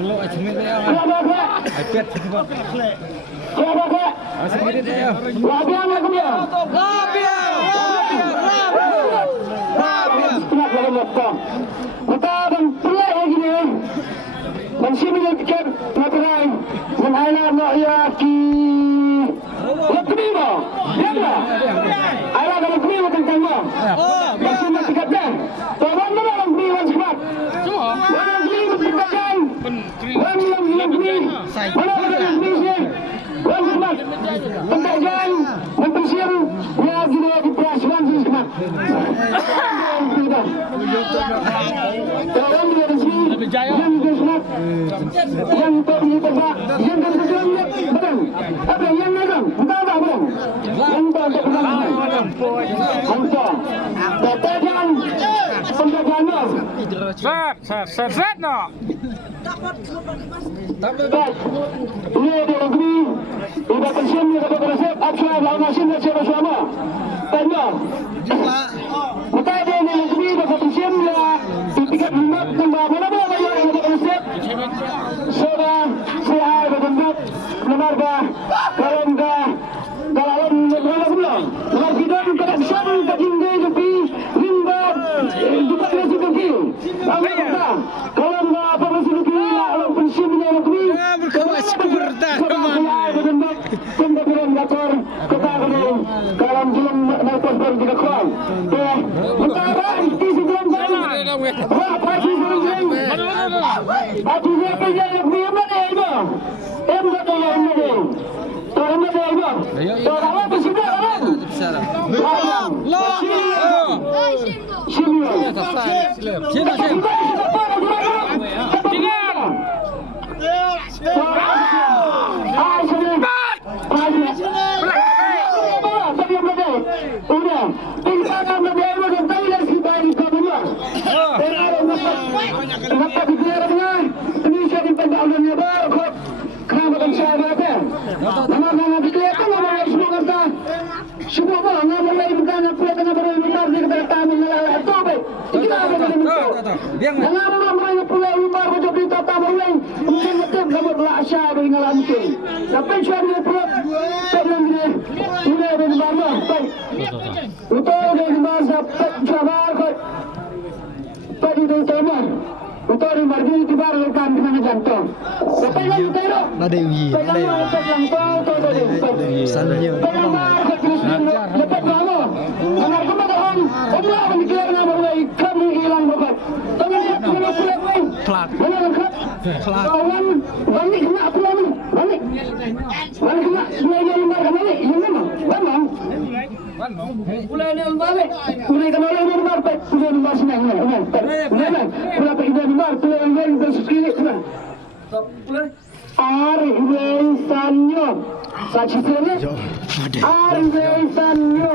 meluk ajeng dia. iPad juga. Asik dia. Rabia. Kita akan pelak lagi ni. Masih menjadikan materai menghayal mahyaki. Lekmimo, dia. Ayah kalau lekmimo tentang mo. Masih menjadikan. Tolong mana lekmimo sebab. Mana lekmimo tentang. Mana lekmimo. Mana lekmimo. Mana tentang mempersir lagi di perasaan sebab. Tolong dia yang disebut yang terlibat yang terlibat betul apa yang megang apa betul yang terlibat hantar katakan penjagaannya set no ini ada negeri udah pensiun ni kata resep apa lawan mesin siapa sama tanya kita ada negeri udah pensiun ya tiket lima tambah mana yang ada resep sudah saya berjumpa keluarga keluarga dalam belum kalau kita tidak bisa tinggi lebih hingga juga masih kecil kalau nggak apa masih kecil kalau pensiunnya lebih pembagian motor kita kalau belum motor baru juga kurang sementara di sebelum apa sih aku dia kerja lebih mana itu enggak ada yang ini orang ada itu orang apa sih orang Arway Sanyo.